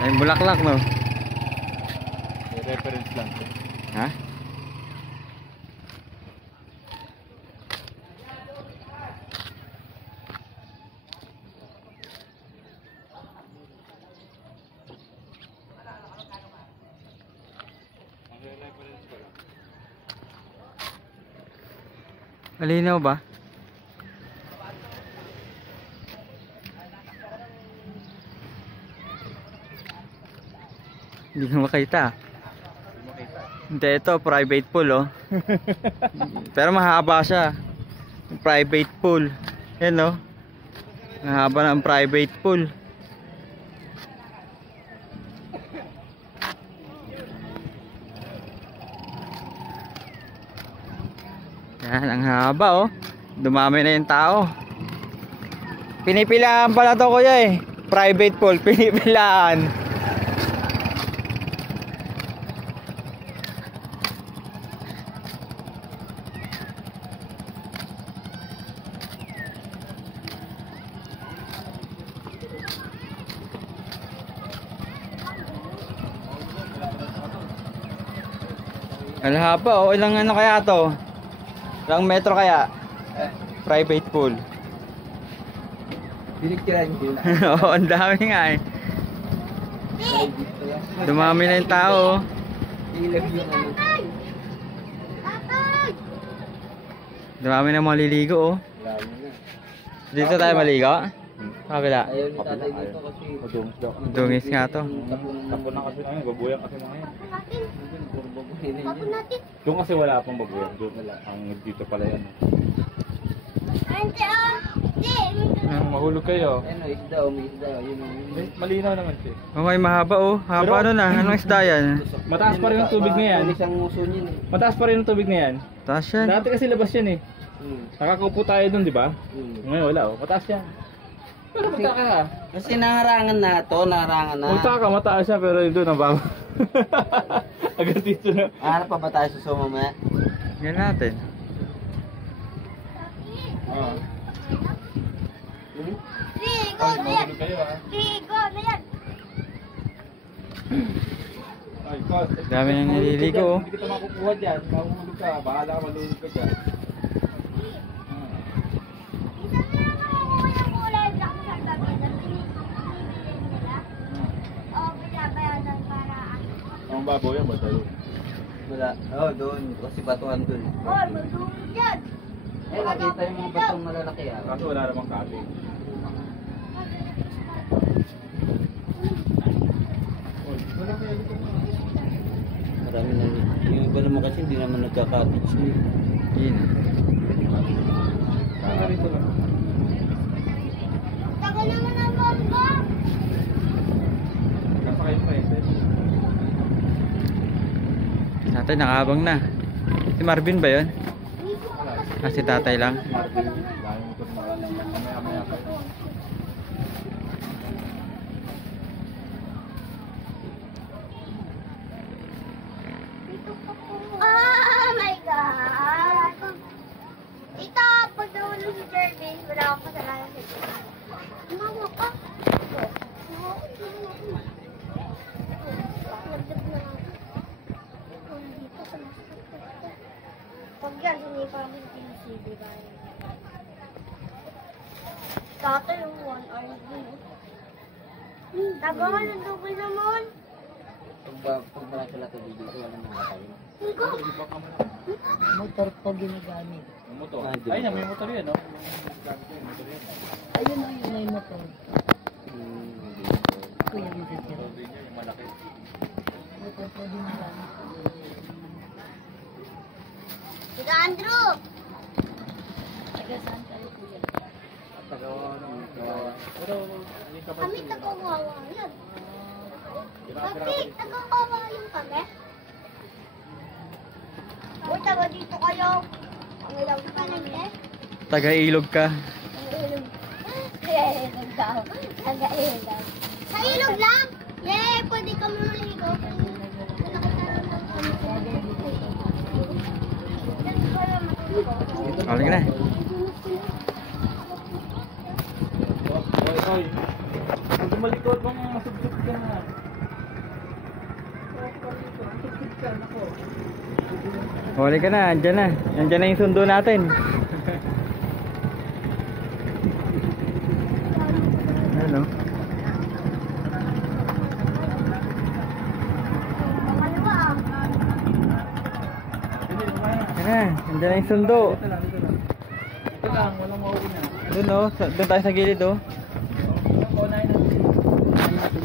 Ay, bulaklak, no? May reference lang. Ha? May reference ko lang. Malinaw ba? Hindi ko makita. Hindi makita. Hindi, ito private pool, oh. Pero mahaba siya. Private pool. Yan, oh. Mahaba ng private pool. Yan, ang haba, oh. Dumami na yung tao. Pinipilaan pala to, kuya, eh. Private pool, pinipilaan. Ang haba, oh. Ilang ano kaya to? Ilang metro kaya? Private pool. Pinicturean ko. Oo, ang dami nga, eh. Dumami na yung tao, oh. Ilag yung ano. Dumami na mga liligo, oh. Lalo na. Dito tayo maligo? Kabila. Ayaw ni tatay dito kasi Madungis daw. Dungis nga to. Tapo na kasi ngayon, babuyan kasi na ngayon. babuhin na yun. Doon kasi wala pang babuyan. Doon wala. Ang dito pala yan. Mahulog kayo. Ano, isda o may isda. Yun o. Malinaw naman siya. Oh, may mahaba, oh. Haba ano na. Anong isda yan? Mataas pa rin ang tubig na yan. Isang nguso niyan eh. Mataas pa rin ang tubig na yan. Taas yan. Dati kasi labas yan eh. Nakakaupo tayo doon, di ba? Ngayon wala oh. Mataas yan. Pero magtaka ka. Kasi naharangan na to, naharangan na. Magtaka, mataas siya pero doon ang baba. Agad dito na. Hanap pa ba tayo sa sumo mamaya? Yan natin. Oo. Ligo na yan! Mahulog kayo ha. Ligo na yan! Ay, Kos. Dami na naliligo, oh. Hindi kita makukuha dyan. Mahulog ka. Bahala ka malulog ka dyan. Isa na lang yung kulay black sa gabi na pinipili nila. O binabayadan para ano. Ang baboy yan ba tayo? Wala. Oo, doon. Kasi batuhan doon. Hoy, madumi dyan! Eh, nakita yung mga batong malalaki ah. Kaso wala namang kabi. Wala kaya dito na. Marami na. Yung iba naman kasi hindi naman nagka-cottage. Yun. Saka rito lang. Tagal naman ang bomba! Kasakay pa eh. Tatay, nakabang na. Si Marvin ba yun? Ah, si tatay lang. Marvin. Dahil mo ito mamaya pa. Oh my God! Tita, pag nahulog si Jervin, wala akong kasalanan sa Tita. Umawa ka? Pag yan, sinipa mo yung PCB ba? Tatay yung 1 hour din. Tabangan ng dugay naman. Pag wala sila ito dito, wala nang katay. Motor po ginagamit. Yung motor. Ah, Ay, may motor yan, no? Yung motor yan. Ayun o, yun ay motor. Kuya mo dito. Motor din yun, yung malaki. Motor po ginagamit. Tita Andrew! Taga saan tayo kuya? Tagawa ng gawa. Pero, yung kapal Kami tagawawa yan. Bakit? Tagawawa yung kami? O, taga dito kayo. Ang ilang ka na eh. Taga-ilog ka. Ilog daw. Taga-ilog. Sa ilog lang? Yay! Pwede kami maligo. Halika na. Oy, oy. Pag malikot mong masubsub ka na. Huli ka na, andyan na. Andyan na yung sundo natin. Ano? Andyan na yung sundo. Ito lang, walang mauuna. Doon oh, doon tayo sa gilid oh. Paunahin natin.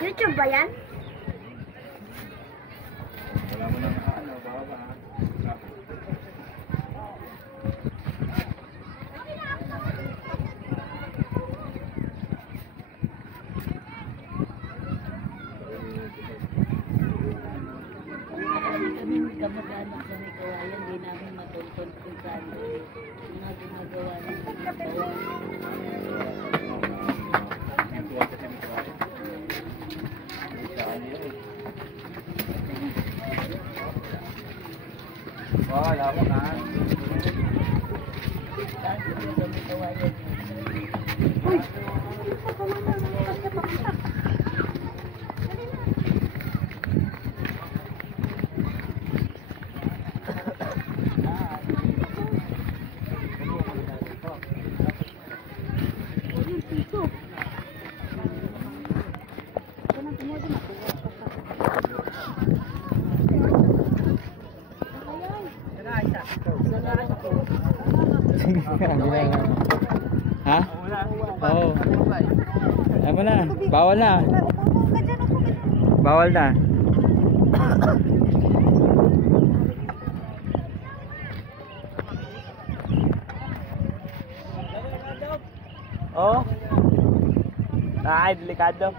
YouTube ba yan? Wala mo lang ano, baba. Kami kamag-anak sa may kawayan, di namin matuntun kung saan yung mga ginagawa ng Wala ako na. saan yung sa may kawayan. Ha? Oo. Alam mo na, bawal na. Bawal na. Oh. Ay, delikado.